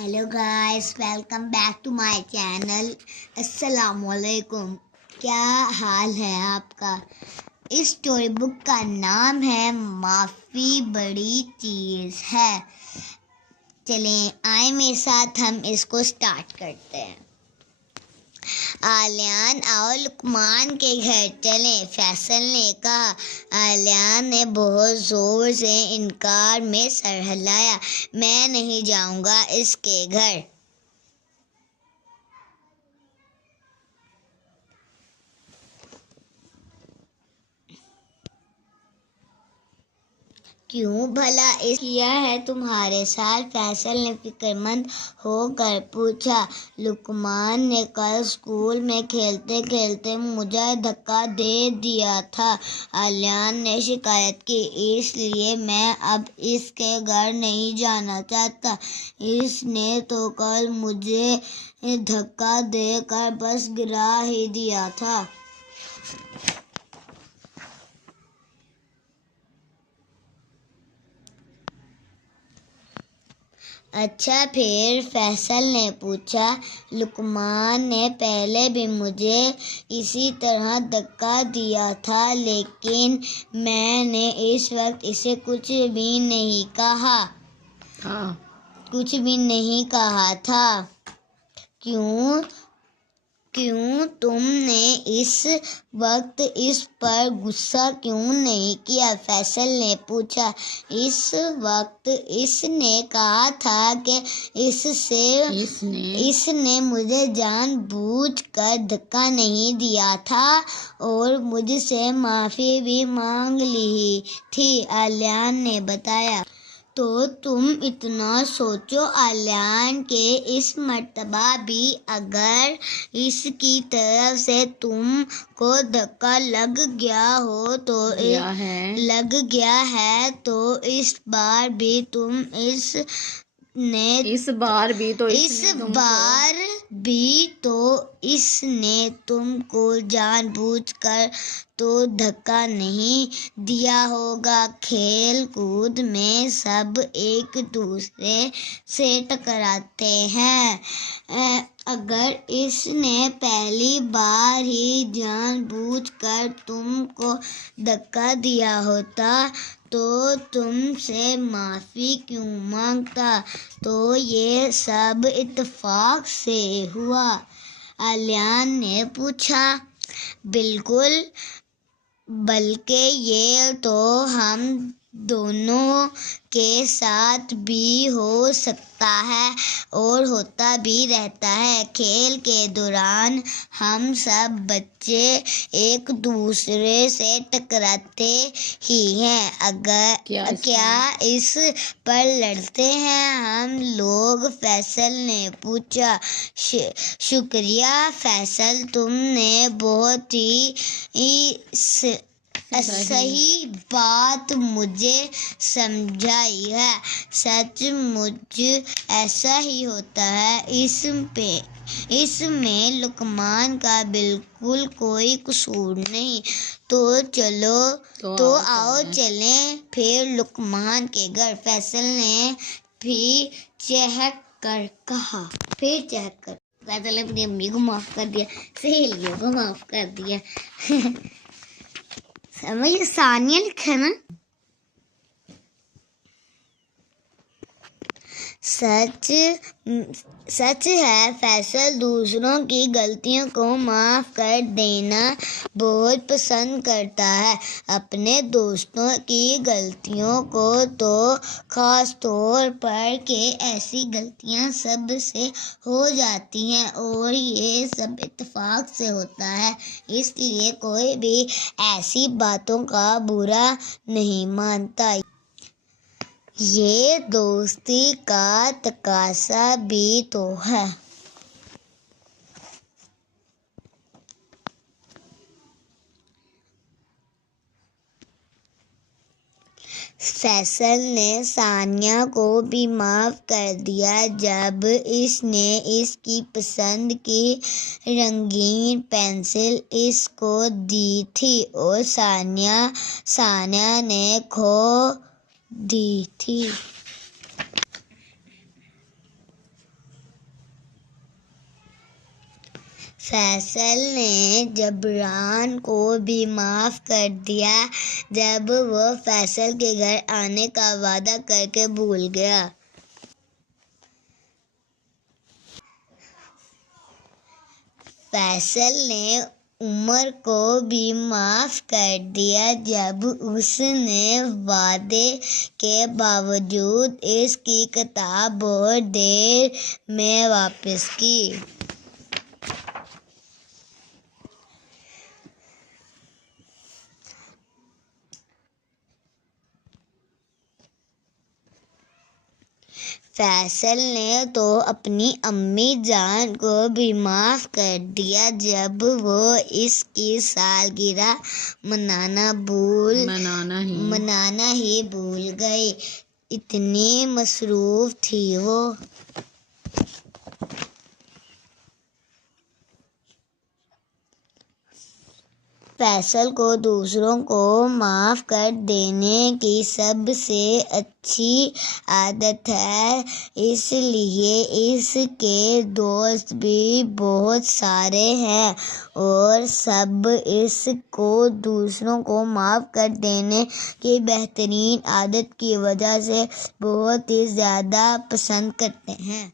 Hello guys, welcome back to my channel. अस्सलाम वालेकुम। क्या हाल है आपका? इस स्टोरी बुक का नाम है माफ़ी बड़ी चीज़ है। चलें आए मेरे साथ, हम इसको स्टार्ट करते हैं। आलियान आओ लुकमान के घर चलें, फैसल ने कहा। आलियान ने बहुत ज़ोर से इनकार में सर हिलाया। मैं नहीं जाऊंगा इसके घर। क्यों भला इस किया है तुम्हारे साथ? फैसल ने फिक्रमंद होकर पूछा। लुकमान ने कल स्कूल में खेलते खेलते मुझे धक्का दे दिया था, आलियान ने शिकायत की। इसलिए मैं अब इसके घर नहीं जाना चाहता। इसने तो कल मुझे धक्का देकर बस गिरा ही दिया था। अच्छा फिर? फैसल ने पूछा। लुकमान ने पहले भी मुझे इसी तरह धक्का दिया था, लेकिन मैंने इस वक्त इसे कुछ भी नहीं कहा। कुछ भी नहीं कहा था। क्यों तुमने इस वक्त इस पर गुस्सा क्यों नहीं किया? फैसल ने पूछा। इस वक्त इसने कहा था कि इसने मुझे जानबूझकर धक्का नहीं दिया था और मुझसे माफ़ी भी मांग ली थी, आलियान ने बताया। तो तुम इतना सोचो आलियान के इस मर्तबा भी अगर इसकी तरफ से तुमको धक्का लग गया तो इस बार भी इसने तुमको जानबूझकर तो धक्का नहीं दिया होगा। खेल कूद में सब एक दूसरे से टकराते हैं। अगर इसने पहली बार ही जानबूझकर तुमको धक्का दिया होता तो तुमसे माफ़ी क्यों मांगता? तो ये सब इत्तेफाक से हुआ, आलियान ने पूछा। बिल्कुल, बल्कि ये तो हम दोनों के साथ भी हो सकता है और होता भी रहता है। खेल के दौरान हम सब बच्चे एक दूसरे से टकराते ही हैं। अगर क्या इस पर लड़ते हैं हम लोग? फैसल ने पूछा। शुक्रिया फैसल, तुमने बहुत ही सही बात मुझे समझाई है। सचमुच ऐसा ही होता है। इसमें लुकमान का बिल्कुल कोई कसूर नहीं। तो आओ चलें फिर लुकमान के घर, फैसल ने फिर चहक कर कहा। फैसल ने अपनी अम्मी को माफ़ कर दिया, सहेलियों को माफ़ कर दिया। समझ सानिया लिखा ना। सच है फैसल दूसरों की गलतियों को माफ़ कर देना बहुत पसंद करता है। अपने दोस्तों की गलतियों को तो ख़ास तौर पर कि ऐसी गलतियां सब से हो जाती हैं और ये सब इत्तेफाक से होता है, इसलिए कोई भी ऐसी बातों का बुरा नहीं मानता। ये दोस्ती का तकाज़ा भी तो है। फैसल ने सानिया को भी माफ़ कर दिया जब इसने इसकी पसंद की रंगीन पेंसिल इसको दी थी और सानिया ने खो दी थी। فیصل نے جبران کو بھی معاف کر دیا جب وہ فیصل کے گھر آنے کا وعدہ کر کے بھول گیا۔ فیصل نے عمر کو بھی معاف کر دیا جب اس نے وعدے کے باوجود اس کی کتاب بہت دیر میں واپس کی۔ فیصل نے تو اپنی امی جان کو بھی معاف کر دیا جب وہ اس کی سالگرہ منانا ہی بھول گئی، اتنی مصروف تھی وہ۔ فیصل کو دوسروں کو معاف کر دینے کی سب سے اچھی عادت ہے، اس لیے اس کے دوست بھی بہت سارے ہیں اور سب اس کو دوسروں کو معاف کر دینے کی بہترین عادت کی وجہ سے بہت ہی زیادہ پسند کرتے ہیں۔